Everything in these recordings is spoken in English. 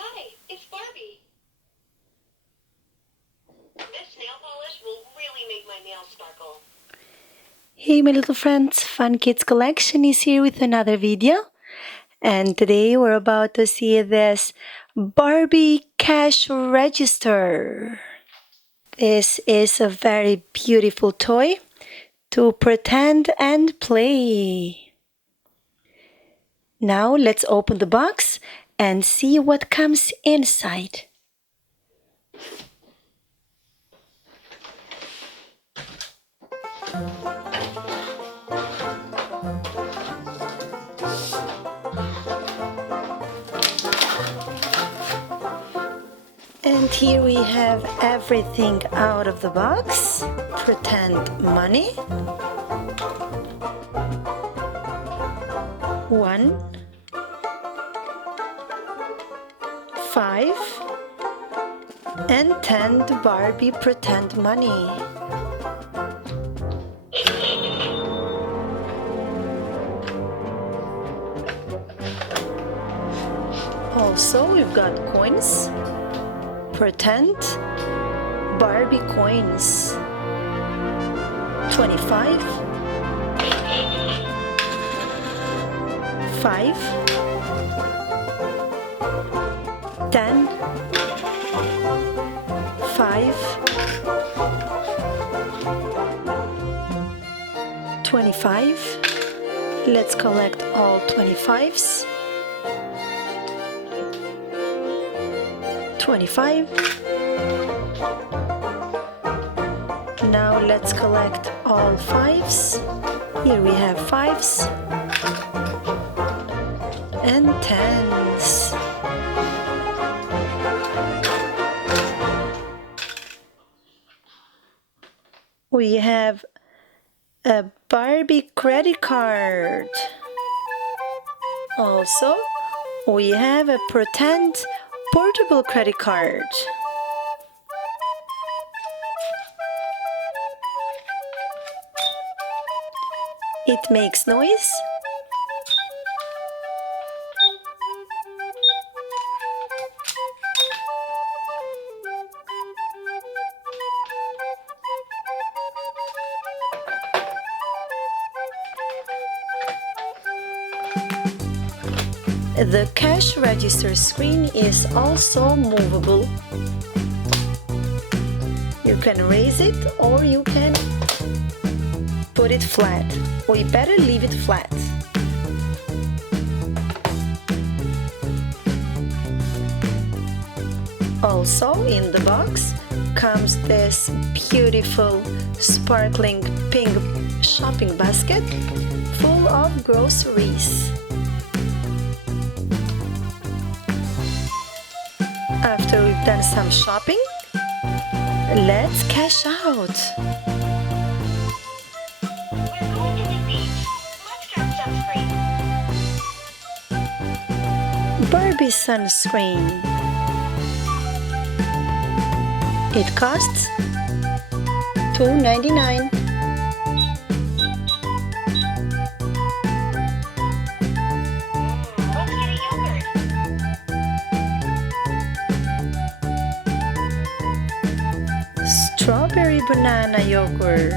Hi, it's Barbie. This nail polish will really make my nails sparkle. Hey my little friends, Fun Kids Collection is here with another video, and today we're about to see this Barbie cash register. This is a very beautiful toy to pretend and play. Now let's open the box and see what comes inside. And here we have everything out of the box. Pretend money. 1, 5, and 10 Barbie pretend money. Also, we've got coins. Pretend Barbie coins. 25, 5, 10, 5, 25. Let's collect all 25s. 25. Now let's collect all 5s. Here we have 5s and 10s. We have a Barbie credit card. Also, we have a pretend portable credit card. It makes noise. The cash register screen is also movable. You can raise it or you can put it flat. We better leave it flat. Also in the box comes this beautiful sparkling pink shopping basket full of groceries. After we've done some shopping, let's cash out. We're going to the beach. Let's grab sunscreen. Barbie sunscreen. It costs $2.99. Let's get a yogurt. Strawberry banana yogurt,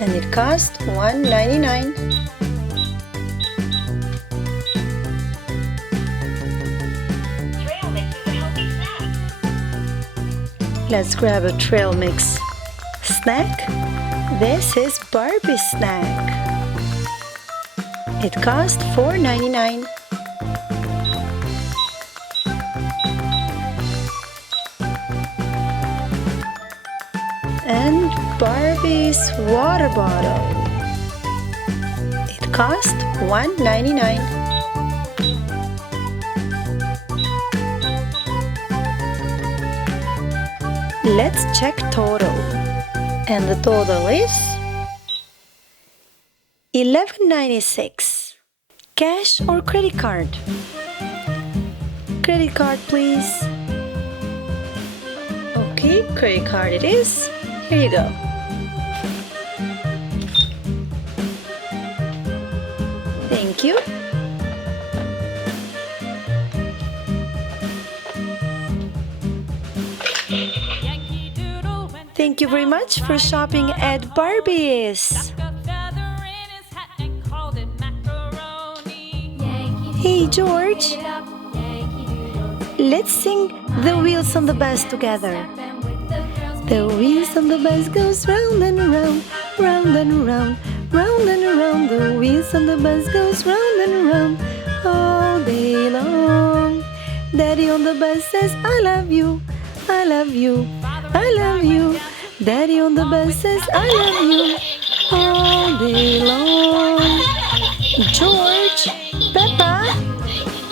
and it costs $1.99. Trail mix is a healthy snack. Let's grab a trail mix snack. This is Barbie snack. It costs $4.99. And Barbie's water bottle. It costs $1.99. Let's check total. And the total is $11.96. Cash or credit card? Credit card, please. Okay, credit card it is. Here you go. Thank you. Thank you very much for shopping at Barbie's. Hey George, let's sing The Wheels on the Bus together. The wheels on the bus goes round and round, round and round, round and round. The wheels on the bus goes round and round all day long. Daddy on the bus says, I love you, I love you, I love you. Daddy on the bus says, I love you all day long. George, Peppa?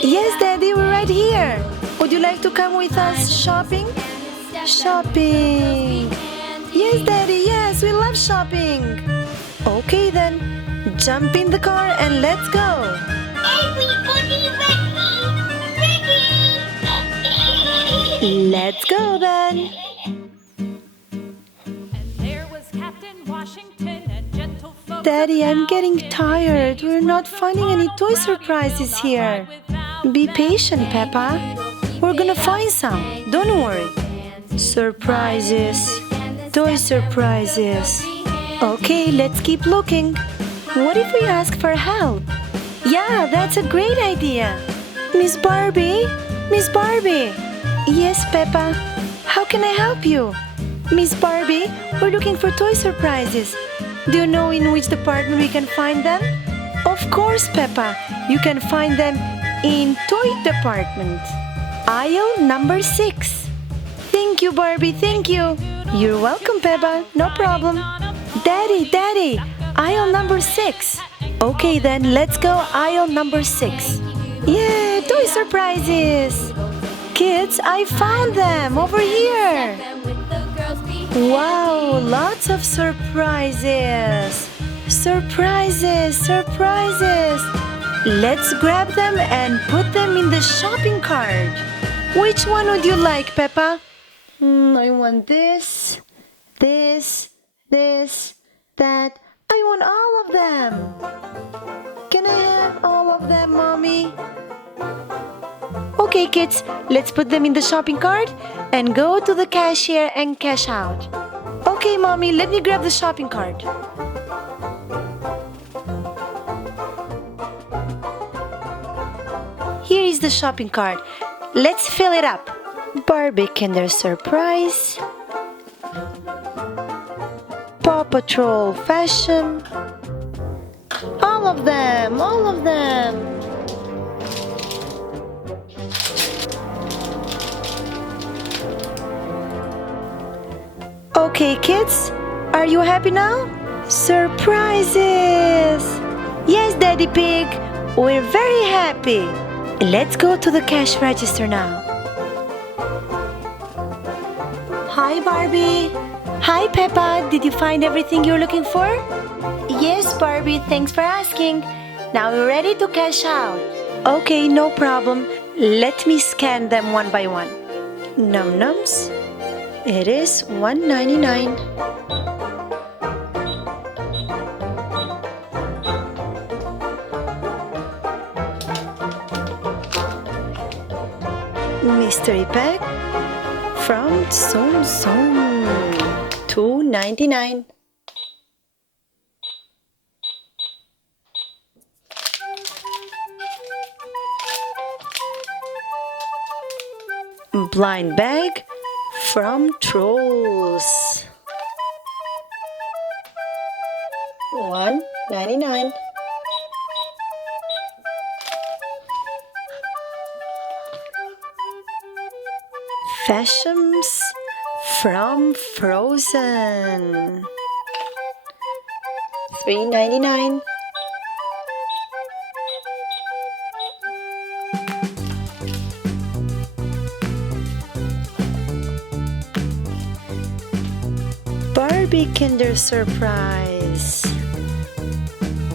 Yes, Daddy, we're right here. Would you like to come with us shopping? Shopping. Yes, Daddy, yes, we love shopping. Okay then, jump in the car and let's go. Everybody ready? Let's go then. Daddy, I'm getting tired. We're not finding any toy surprises here. Be patient, Peppa. We're gonna find some. Don't worry. Surprises. Toy surprises. Okay, let's keep looking. What if we ask for help? Yeah, that's a great idea. Miss Barbie? Miss Barbie? Yes, Peppa. How can I help you? Miss Barbie, we're looking for toy surprises. Do you know in which department we can find them? Of course, Peppa. You can find them in toy department. Aisle number 6. Thank you, Barbie. Thank you. You're welcome, Peppa. No problem. Daddy, aisle number 6. Okay, then let's go aisle number 6. Yay, toy surprises. Kids, I found them over here. Wow, lots of surprises. Surprises, surprises. Let's grab them and put them in the shopping cart. Which one would you like, Peppa? I want this, that. I want all of them. Can I have all of them, Mommy? Okay, kids, let's put them in the shopping cart and go to the cashier and cash out. Okay, Mommy, let me grab the shopping cart. Here is the shopping cart. Let's fill it up. Barbie Kinder Surprise, Paw Patrol Fashion, all of them, all of them. Okay, kids, are you happy now? Surprises! Yes, Daddy Pig, we're very happy. Let's go to the cash register now. Hi, Barbie. Hi, Peppa. Did you find everything you're looking for? Yes, Barbie. Thanks for asking. Now we're ready to cash out. Okay, no problem. Let me scan them one by one. Noms. It is $1.99. Mystery pack from Noms, $2.99. Blind bag from Trolls, $1.99. Fashions from Frozen, $3.99. Barbie Kinder Surprise,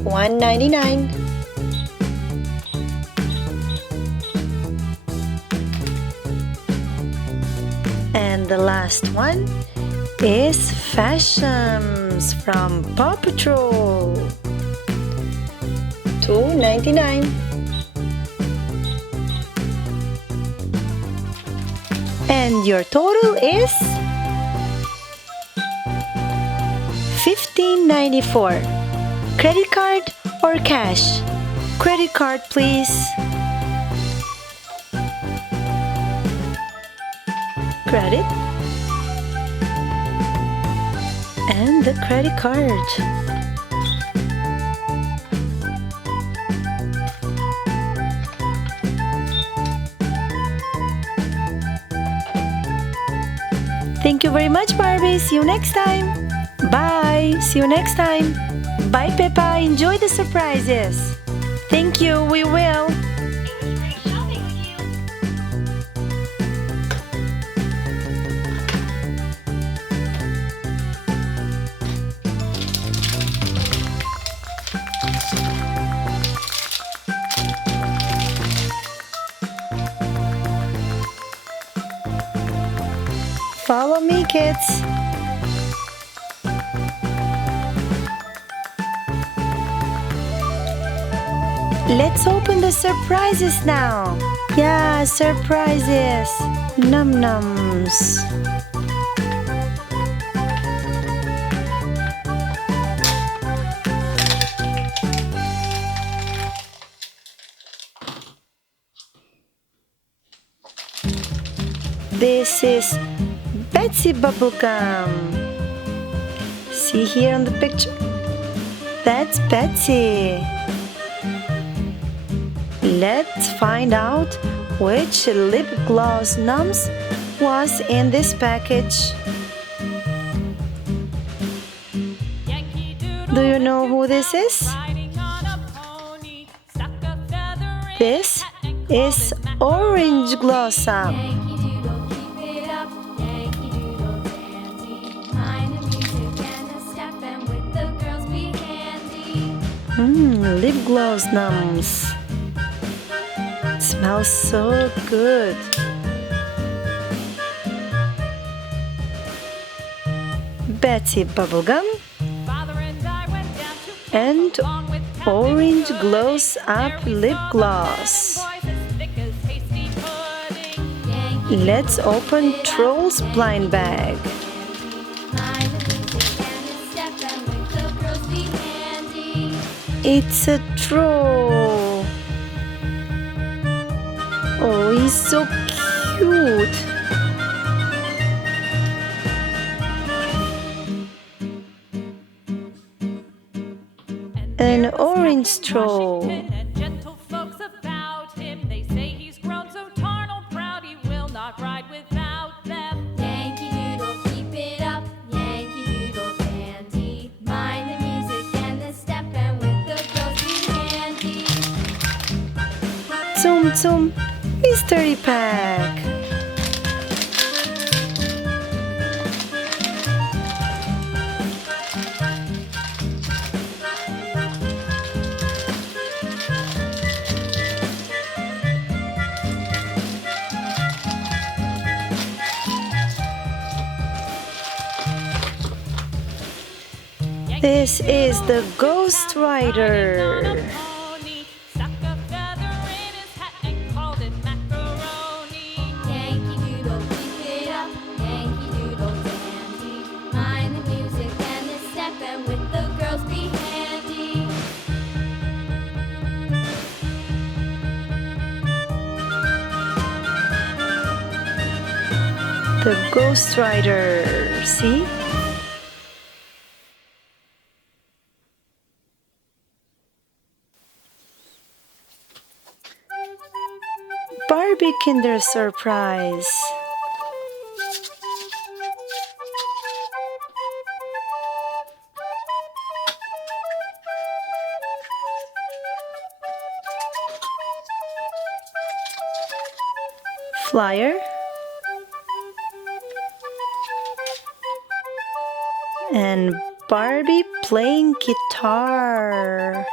$1.99. And the last one is Fashions from Paw Patrol, $2.99. And your total is $19.94. Credit card or cash? Credit card, please. Credit. And the credit card. Thank you very much, Barbie. See you next time. Bye. See you next time. Bye, Peppa. Enjoy the surprises. Thank you. We will. It was great shopping with you. Follow me, kids. Let's open the surprises now. Yeah, surprises. Noms. This is Betsy bubblegum. See here on the picture? That's Betsy. Let's find out which lip gloss Noms was in this package. Do you know who this is? This is Orange Blossom. Lip gloss Noms. Smells so good. Betsy bubblegum and Orange Gloss Up lip gloss. Let's open Troll's blind bag. It's a troll. Oh, he's so cute. An orange troll. Tsum Tsum Mystery Pack. This is the Ghost Rider. The Ghost Rider, see? Barbie Kinder Surprise. Flyer. And Barbie playing guitar.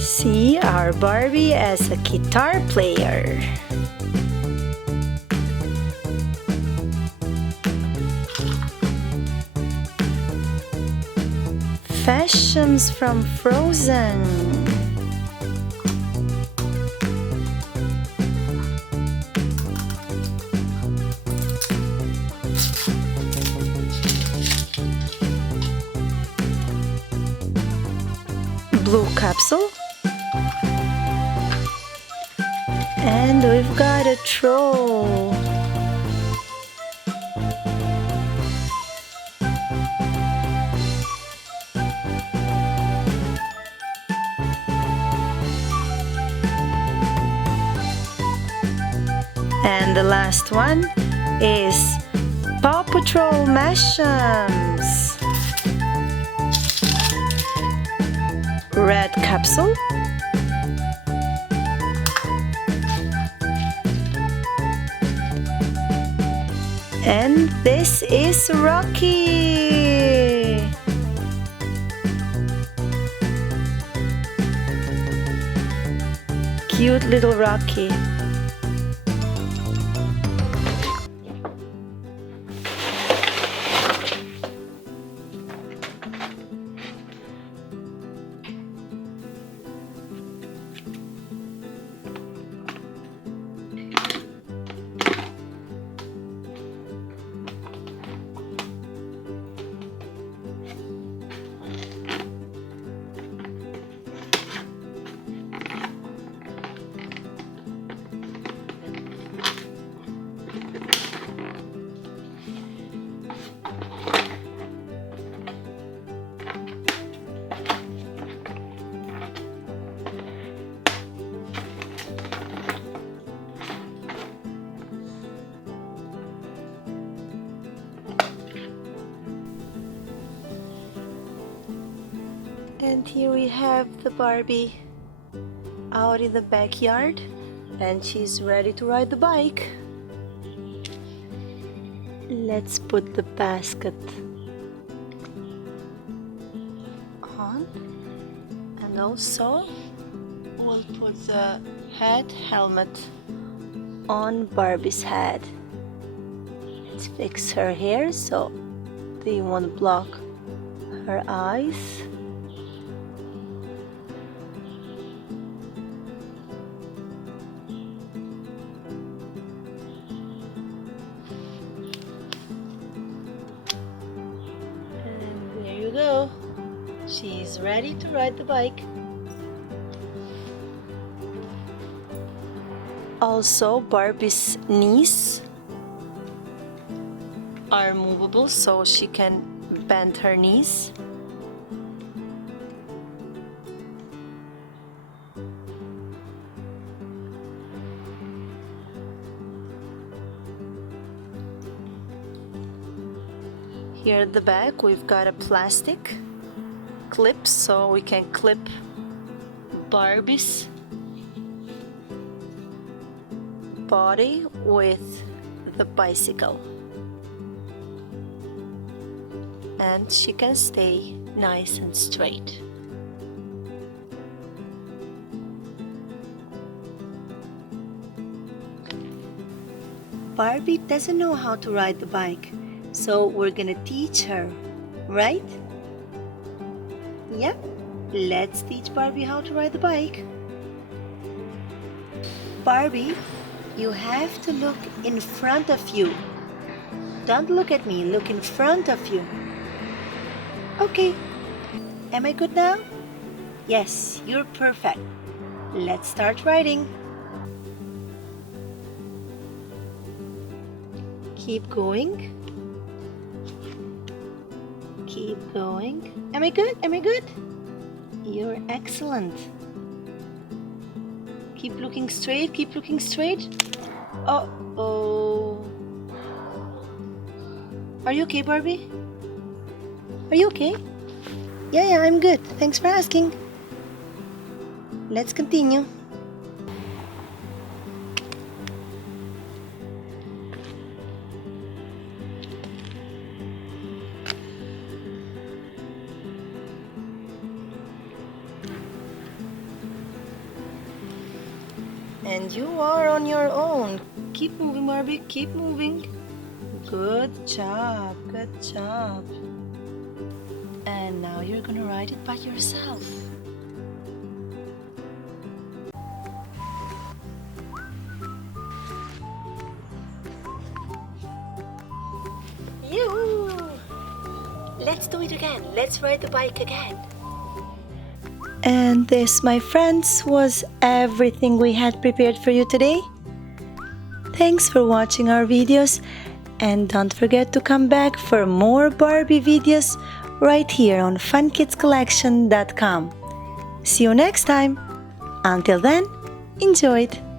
See our Barbie as a guitar player. Fashions from Frozen. blue capsule. And we've got a troll. And the last one is Paw Patrol Mashems. Red capsule. And this is Rocky. Cute little Rocky. And here we have the Barbie out in the backyard, and she's ready to ride the bike. Let's put the basket on, and also we'll put the helmet on Barbie's head. Let's fix her hair so they won't block her eyes. Go. She's ready to ride the bike. Also, Barbie's knees are movable so she can bend her knees. Here at the back we've got a plastic clip so we can clip Barbie's body with the bicycle, and she can stay nice and straight. Barbie doesn't know how to ride the bike, so we're gonna teach her, right? Yeah, let's teach Barbie how to ride the bike. Barbie, you have to look in front of you. Don't look at me, look in front of you. Okay, am I good now? Yes, you're perfect. Let's start riding. Keep going. Keep going. Am I good? Am I good? You're excellent. Keep looking straight. Keep looking straight. Uh-oh. Are you okay, Barbie? Are you okay? Yeah, I'm good. Thanks for asking. Let's continue. And you are on your own. Keep moving, Barbie. Keep moving. Good job. Good job. And now you're gonna ride it by yourself. Let's do it again. Let's ride the bike again. And this, my friends, was everything we had prepared for you today. Thanks for watching our videos, and don't forget to come back for more Barbie videos right here on funkidscollection.com. See you next time. Until then, enjoy it!